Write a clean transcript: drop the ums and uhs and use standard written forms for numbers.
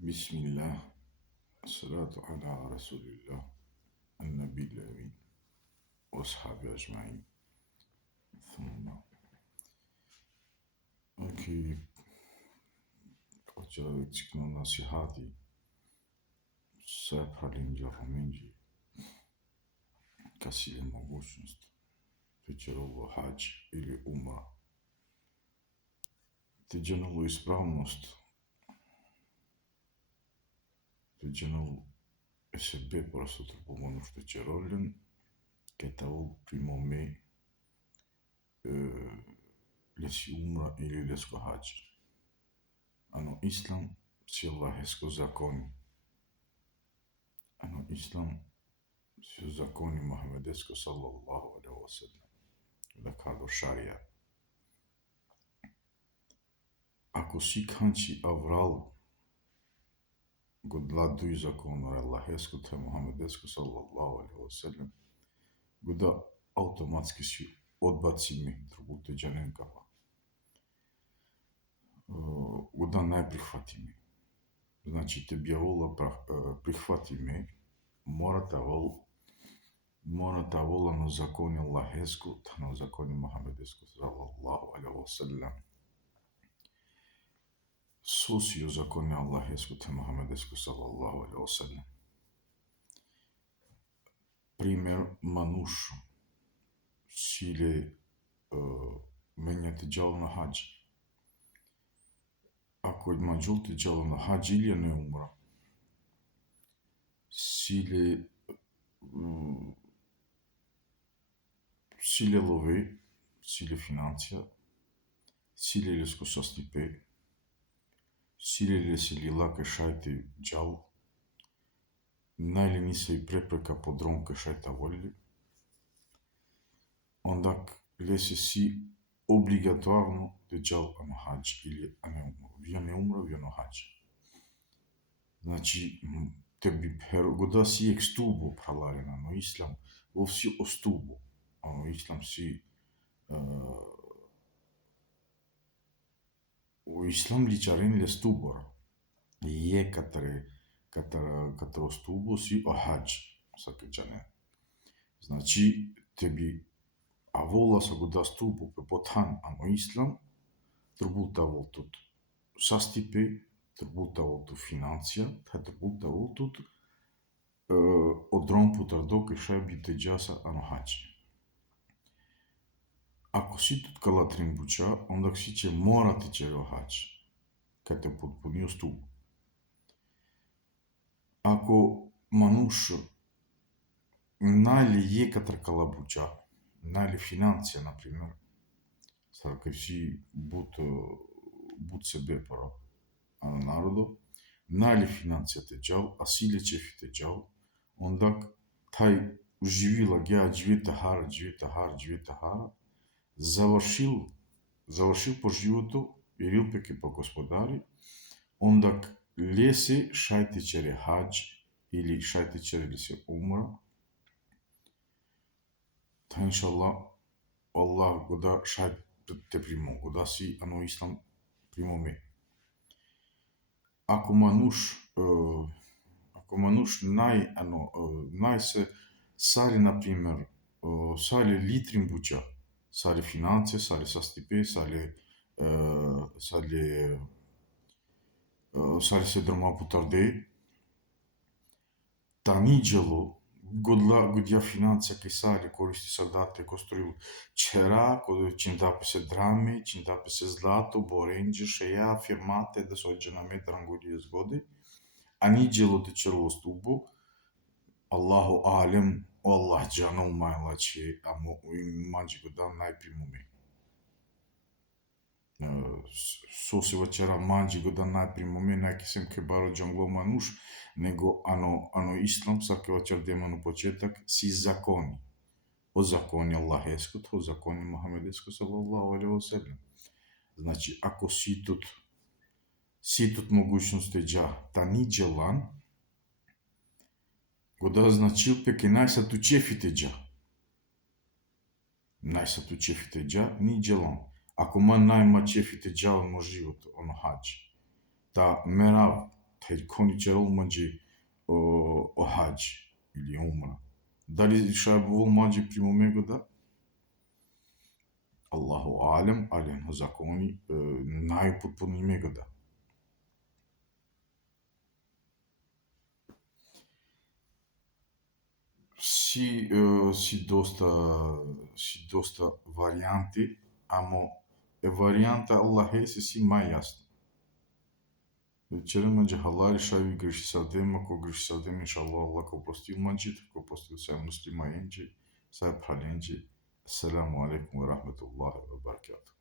بسم الله الصلاة على رسول الله النبي الأمين وأصحابه أجمعين ثم Aqui человек на насихати се правильно касили могучност вечерово хадж или умра тиđenovo ispravnost тиđenovo SB просто требувано што ќе ролен ке таво примоме леси умра или леско хадж. Ано ислам си Аллахеско закони. Ано ислам си закони Мухамедеско саллаллаху алейхи ва саллем. Да кадо шарија. Ако си канчи аврал годладуј закону Аллахеско те Мухамедеско саллаллаху алейхи ва саллем, года автоматски си одбацими другуте џаненкава. Года најприхватими. Значи те бијавола прихватиме, мора тавола на закони Аллахеско, на закони Мухамедеско саллаллаху алейхи ва саллем. Сосио закони Аллахеско те Мухамедеско саллаллаху алейхи ва саллем. Пример мануш силе менјате џал на хадж. Ако маđулте џал на хадж или не умра, силе лове, силе финансија, силе леско састипе, силе леси лаке шајте џал, најли ни се и препрека по дронке шајта волили, ондак леси си облигатуарно де џал на хадж или не умра. Вие не умра, вие на хадж. Значи, те би года си екстубо праларена, но ислам во си остубо. Ано ислам си о ислам личарен ле стубора. Е катре остубо си о хадж, саке џане. Значи, те би авола са года стубо пе потхан, ано ислам трбулта волтут састипе, трбулта волтут финансија, трбулта волтут одрон путардок и шајби те џаса ано хадж. Ако си тут калатрин буча, ондак си ќе морате џеро хадж, кај те потпунио стубо. Ако мануш најли е катар калабуча, најли финансија, например, кај си бут себе пара, а на народо, најли финансијате џал, а си лечефите џал, ондак тај живила геа џивете хара, завршил по живото, ирил пеке по господари, ондак лесе шајте чере хадж или шајте чере лесе умра, та иншаллах Аллах года шајт те примо, года си ано ислам примоме. Ако мануш нај се сари, например, сари литрин буча, сари финансија, сари састипе, сари се дрма путарде, та ниđело годја финансија кај сари користи садате, костроил чера, чиндапе се драми, чиндапе се злато, боренџе, шеја, фирмате, да се оđe на метран годија згоди, а ниđело те черло стубо, Аллаху алем, Аллах џано мајлаче, а маđи года најпримуме. Сосева чера маđи года најпримуме, најкесем ке баро џангло мануш, него ано ислам сакева чер деману почетак си закони. О закони Аллахескот, о закони Мухамедеско саллаллаху алейхи ва саллем. Значи, ако си тут могуćност џа, та ни џелан, года значил пеке најсату чефите џа, ни џелан. Ако најма чефите џа во живото, оно хадж. Та мерав тај кони черол маджи о хаџ или умра. Дали шабул маджи примо мего да? Аллаху алем, али на закони најпотпуни мего да. Си доста варијанти, амо варијанта Аллахе си мај јасно. Вечерем маđe halal šavi greši savdem, ako greši savdem, inšallah, Allah ko prostил mađit, ko prostил sve muslima enđi, sve pralenđi. Assalamu alaikum wa rahmatullahi wa barakatuh.